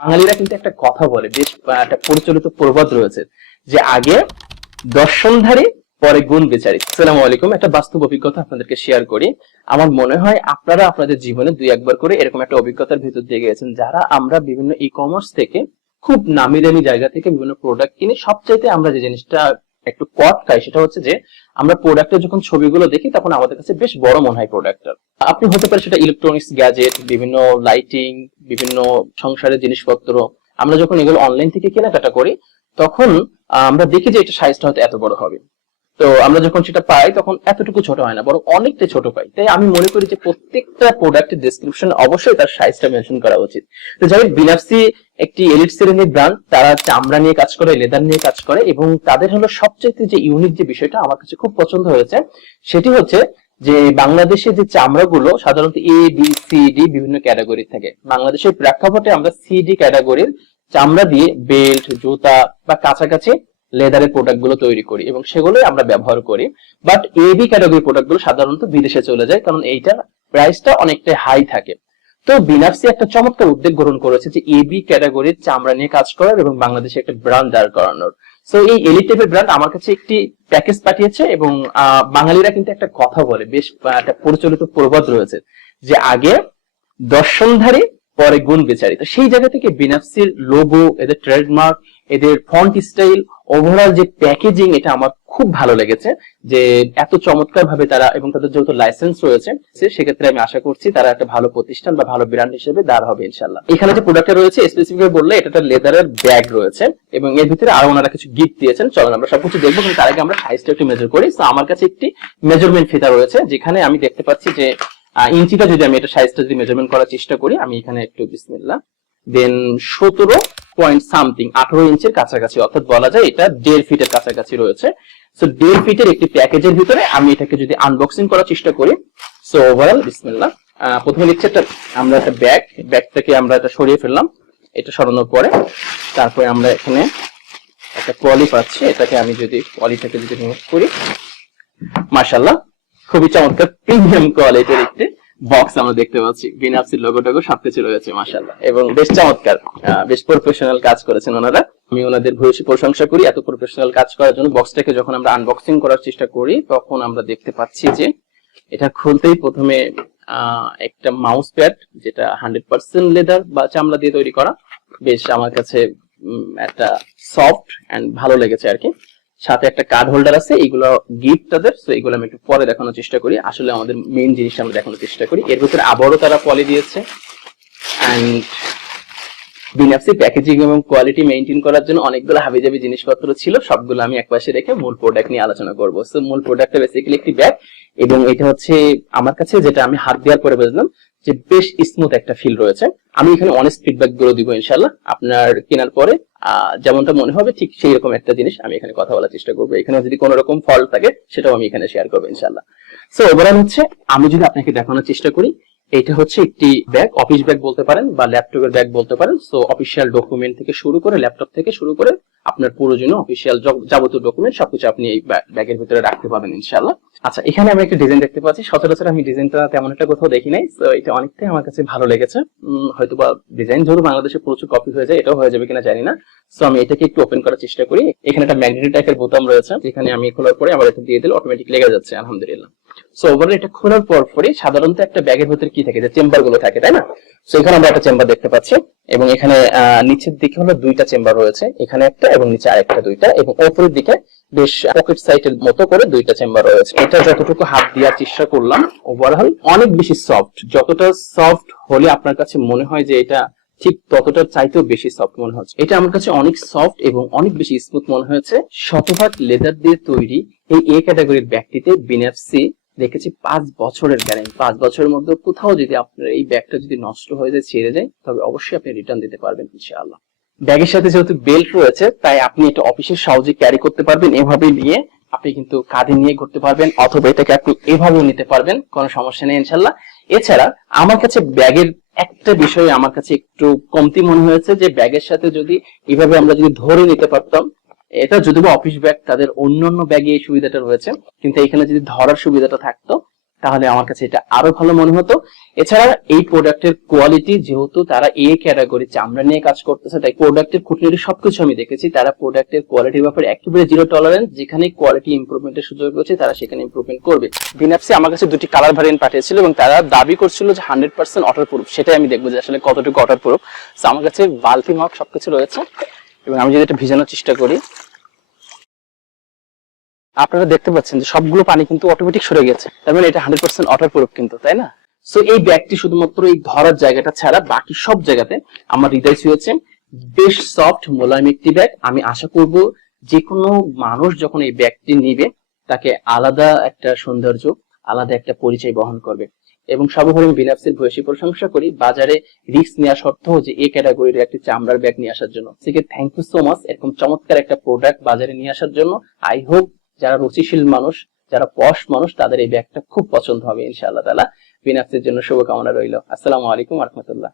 বাঙালিরা কিন্তু একটা কথা বলে, বেশ একটা প্রচলিত প্রবাদ রয়েছে যে আগে দর্শনধারী পরে গুণ বিচারি। আসসালামু আলাইকুম। একটা বাস্তব অভিজ্ঞতা আপনাদেরকে শেয়ার করি। আমার মনে হয় আপনারা আপনাদের জীবনে দুই একবার করে এরকম একটা অভিজ্ঞতার ভিতর দিয়ে গেছেন, যারা আমরা বিভিন্ন ই কমার্স থেকে খুব নামি দামি জায়গা থেকে বিভিন্ন প্রোডাক্ট কিনি। সবচাইতে আমরা যে জিনিসটা একটু কট খাই সেটা হচ্ছে যে আমরা প্রোডাক্টের যখন ছবিগুলো দেখি তখন আমাদের কাছে বেশ বড় মনে হয় প্রোডাক্টটা। আপনি হতে পারে সেটা ইলেকট্রনিক্স গ্যাজেট, বিভিন্ন লাইটিং, বিভিন্ন সংসারের জিনিসপত্র। আমরা যখন এগুলো অনলাইন থেকে কেনাকাটা করি তখন আমরা দেখি যে এটা সাইজটা হয়তো এত বড় হবে। তো আমরা যখন সেটা পাই তখন এতটুকু ছোট হয় না, বরং অনেকটা ছোট পাই। তাই আমি মনে করি যে প্রত্যেকটা প্রোডাক্টের ডেসক্রিপশন অবশ্যই তার সাইজটা মেনশন করা উচিত। তো যাই হোক, বিনাফসি একটি এলিট শ্রেণীর ব্র্যান্ড। তারা চামড়া নিয়ে কাজ করে, লেদার নিয়ে কাজ করে, এবং তাদের হলো সবচেয়ে যে ইউনিক যে বিষয়টা আমার কাছে খুব পছন্দ হয়েছে সেটি হচ্ছে যে বাংলাদেশে যে চামড়াগুলো সাধারণত এ বি সি ডি বিভিন্ন ক্যাটাগরি থাকে। বাংলাদেশের প্রেক্ষাপটে আমরা সি ডি ক্যাটাগরির চামড়া দিয়ে বেল্ট, জুতা বা কাছাকাছি লেদারের প্রোডাক্ট গুলো তৈরি করি এবং সেগুলোই আমরা ব্যবহার করি। বাট এবি ক্যাটাগরি প্রোডাক্ট গুলো সাধারণত বিদেশে চলে যায়, কারণ এইটার প্রাইসটা অনেকটাই হাই থাকে। তো বিনাফসি একটা চমৎকার উদ্যোগ গ্রহণ করেছে যে এবি ক্যাটাগরির চামড়া নিয়ে কাজ করার এবং বাংলাদেশে একটা ব্র্যান্ড দাঁড় করানোর। সো এই এলিট টাইপের ব্র্যান্ড আমার কাছে একটি প্যাকেজ পাঠিয়েছে, এবং বাঙালিরা কিন্তু একটা কথা বলে, বেশ একটা প্রচলিত প্রবাদ রয়েছে যে আগে দর্শনধারী পরে গুণ বিচারি। তো সেই জায়গা থেকে বিনাফসির লোগো, এদের ট্রেডমার্ক, এদের ফন্ট স্টাইল, ওভারঅল যে প্যাকেজিং, এটা আমার খুব ভালো লেগেছে। যে এত চমৎকার ভাবে তারা, এবং তাদের যেহেতু লাইসেন্স রয়েছে সেক্ষেত্রে আমি আশা করছি তারা একটা ভালো প্রতিষ্ঠান বা ভালো ব্র্যান্ড হিসেবে দাঁড় হবে ইনশাল্লাহ। এখানে যে প্রোডাক্টটা রয়েছে স্পেসিফিক বললে এটা একটা লেদারের ব্যাগ রয়েছে, এবং এর ভিতরে আরো ওনারা কিছু গিফট দিয়েছেন। চলুন আমরা সবকিছু দেখবো, কিন্তু তার আগে আমরা সাইজটা একটু মেজার করি। তো আমার কাছে একটি মেজারমেন্ট ফিতা রয়েছে, যেখানে আমি দেখতে পাচ্ছি যে ইঞ্চিটা, যদি আমি এটা সাইজটা যদি মেজারমেন্ট করার চেষ্টা করি, আমি এখানে একটু বিসমিল্লাহ, দেন 17 পয়েন্ট সামথিং, 18 ইঞ্চের কাছাকাছি, অর্থাৎ বলা যায় এটা 1.5 ফিটের কাছাকাছি রয়েছে। সো 1.5 ফিটের একটি প্যাকেজের ভিতরে আমি এটাকে যদি আনবক্সিং করার চেষ্টা করি, সো ওভারঅল বিসমিল্লাহ, প্রথমে নিচ্ছে আমরা একটা ব্যাগটাকে আমরা এটা সরিয়ে ফেললাম। এটা সরানোর পরে তারপরে আমরা এখানে একটা পলি পাচ্ছি, এটাকে আমি যদি পলিটাকে যদি রিমুভ করি, মাশাআল্লাহ খুবই চমৎকার প্রিমিয়াম কোয়ালিটির একটি বক্স আমরা দেখতে পাচ্ছি। বিনাফসির লোগোটাকে সবকিছু রয়েছে মাশাআল্লাহ, এবং বেশ চমৎকার, বেশ প্রফেশনাল কাজ করেছেন ওনারা। আমি ওনাদের ভূয়সী প্রশংসা করি এত প্রফেশনাল কাজ করার জন্য। বক্সটাকে যখন আমরা আনবক্সিং করার চেষ্টা করি তখন আমরা দেখতে পাচ্ছি যে এটা খুলতেই প্রথমে একটা মাউস প্যাড, যেটা 100% লেদার বা চামড়া দিয়ে তৈরি করা। বেশ আমার কাছে একটা সফট এন্ড ভালো লেগেছে আর কি। সাথে একটা কার্ড হোল্ডার আছে, এগুলো গিফট তাদের। তো এগুলো আমি একটু পরে দেখানোর চেষ্টা করি। আসলে আমাদের মেইন জিনিসটা আমরা দেখানোর চেষ্টা করি। এর ভিতরে আবারও তারা পলি দিয়েছে, এন্ড বিনাফসি প্যাকেজিং এবং কোয়ালিটি মেইনটেইন করার জন্য অনেকগুলো হাবিজাবি জিনিসপত্র ছিল, সবগুলো আমি একপাশে রেখে মূল প্রোডাক্ট নিয়ে আলোচনা করব। সো মূল প্রোডাক্টটা বেসিক্যালি একটি ব্যাগ, এবং এটা হচ্ছে আমার কাছে, যেটা আমি হাত দেওয়ার পরে বুঝলাম যে বেশ স্মুথ একটা ফিল রয়েছে। আমি এখানে অনেস্ট ফিডব্যাক গুলো দিব ইনশাআল্লাহ। আপনার কেনার পরে যেমনটা মনে হবে ঠিক সেই রকম একটা জিনিস আমি এখানে কথা বলার চেষ্টা করবো। এখানে যদি কোনো রকম ফল্ট থাকে সেটাও আমি এখানে শেয়ার করবো ইনশাআল্লাহ। সো ওভারঅল হচ্ছে, আমি যদি আপনাকে দেখানোর চেষ্টা করি, এটা হচ্ছে একটি ব্যাগ, অফিস ব্যাগ বলতে পারেন বা ল্যাপটপের ব্যাগ বলতে পারেন। সো অফিসিয়াল ডকুমেন্ট থেকে শুরু করে, ল্যাপটপ থেকে শুরু করে আপনার প্রয়োজনীয় অফিসিয়াল যাবতীয় ডকুমেন্ট সবকিছু আপনি এই ব্যাগের ভিতরে রাখতে পারবেন ইনশাআল্লাহ। আচ্ছা, এখানে আমি একটা ডিজাইন দেখতে পাচ্ছি। সচরাচর আমি ডিজাইনটা তেমন একটা কোথাও দেখি নাই। সো এটা অনেকটাই আমার কাছে ভালো লেগেছে। হয়তোবা ডিজাইন যেহেতু বাংলাদেশে প্রচুর কপি হয়ে যায়, এটাও হয়ে যাবে কিনা জানি না। সো আমি এটাকে একটু ওপেন করার চেষ্টা করি। এখানে একটা ম্যাগনেটিক টাইপের বোতাম রয়েছে, যেখানে আমি খোলার পরে আবার এটা দিয়ে দিলে অটোমেটিক লেগে যাচ্ছে আলহামদুলিল্লাহ। সো ওভারঅল এটা খোলার পরে সাধারণত একটা ব্যাগের ভিতরে কি থাকে, যে চেম্বার গুলো থাকে, তাই না? সো এখানে আমরা একটা চেম্বার দেখতে পাচ্ছি, এবং এখানে নিচের দিকে হলো দুইটা চেম্বার রয়েছে, এখানে একটা এবং নিচে আরেকটা, দুইটা, এবং উপরের দিকে বেশ পকেট সাইটের মতো করে দুইটা চেম্বার রয়েছে। এটা যতটুকু হাত দেওয়ার চেষ্টা করলাম, ওভারঅল অনেক বেশি সফট। যতটা সফট হলে আপনার কাছে মনে হয় যে এটা ঠিক ততটা চাইতেও বেশি সফট মনে হচ্ছে। এটা আমার কাছে অনেক সফট এবং অনেক বেশি স্মুথ মনে হয়েছে। শতভাগ লেদার দিয়ে তৈরি এই এ ক্যাটাগরির ব্যাগটিতে বিনাফসি দেখেছি 5 বছরের গ্যারান্টি। 5 বছরের মধ্যে কোথাও যদি আপনার এই ব্যাগটা যদি নষ্ট হয়ে যায়, ছেড়ে যায়, তবে অবশ্যই আপনি রিটার্ন দিতে পারবেন ইনশাআল্লাহ। ব্যাগের সাথে যেহেতু বেল্ট রয়েছে, তাই আপনি এটা অফিসে সহজে ক্যারি করতে পারবেন। এভাবে নিয়ে আপনি কিন্তু কাঁধে নিয়ে ঘুরতে পারবেন, অথবা এটাকে আপনি এভাবেও নিতে পারবেন, কোনো সমস্যা নেই ইনশাআল্লাহ। এছাড়া আমার কাছে ব্যাগের একটা বিষয় আমার কাছে একটু কমতি মনে হয়েছে, যে ব্যাগের সাথে যদি এভাবে আমরা যদি ধরে নিতে পারতাম। এটা যদিও অফিস ব্যাগ, তাদের অন্যান্য ব্যাগে এই সুবিধাটা রয়েছে, কিন্তু এখানে যদি ধরার সুবিধাটা থাকতো তাহলে আমার কাছে এটা আরো ভালো মনে হতো। এছাড়া এই প্রোডাক্টের কোয়ালিটি, যেহেতু তারা এ ক্যাটাগরি চামড়া নিয়ে কাজ করতেছে, তাই প্রোডাক্টের খুঁটিনাটি সবকিছু আমি দেখেছি। তারা প্রোডাক্টের কোয়ালিটির ব্যাপারে একেবারে জিরো টলারেন্স, যেখানে কোয়ালিটি ইমপ্রুভমেন্টের সুযোগ রয়েছে তারা সেখানে ইমপ্রুভমেন্ট করবে। বিনাপসি আমার কাছে দুটি কালার ভ্যারিয়েন্ট পাঠিয়েছিল এবং তারা দাবি করছিল যে 100% ওয়াটার প্রুফ। সেটাই আমি দেখবো যে আসলে কতটুকু ওয়াটার প্রুফ। আমার কাছে বালতি মগ সবকিছু রয়েছে এবং আমি যদি এটা ভিজানোর চেষ্টা করি, আপনারা দেখতে পাচ্ছেন যে সবগুলো পানি কিন্তু অটোমেটিক সরে গেছে, তার মানে এটা 100% ওয়াটার প্রুফ কিন্তু, তাই না? সো এই ব্যাগটি শুধুমাত্র এই ধরার জায়গাটা ছাড়া বাকি সব জায়গাতে আমার হৃদয় ছুঁয়েছে। বেশ সফট মোলায়েম একটি ব্যাগ। আমি আশা করব যে কোনো মানুষ যখন এই ব্যাগটি নিবে তাকে আলাদা একটা সৌন্দর্য, আলাদা একটা পরিচয় বহন করবে। এবং সর্বোপরি আমি বিনাপসির ভূয়সী প্রশংসা করি বাজারে রিস্ক নেওয়া সত্ত্বেও যে এই ক্যাটাগরির একটি চামড়ার ব্যাগ নিয়ে আসার জন্য। থ্যাংক ইউ সো মাচ এরকম চমৎকার একটা প্রোডাক্ট বাজারে নিয়ে আসার জন্য। আই হোপ যারা রুচিশীল মানুষ, যারা পশ মানুষ, তাদের এই ব্যাগটা খুব পছন্দ হবে ইনশাআল্লাহ তাআলা। বিনাপসির জন্য শুভকামনা রইল। আসসালামু আলাইকুম ওয়া রাহমাতুল্লাহ।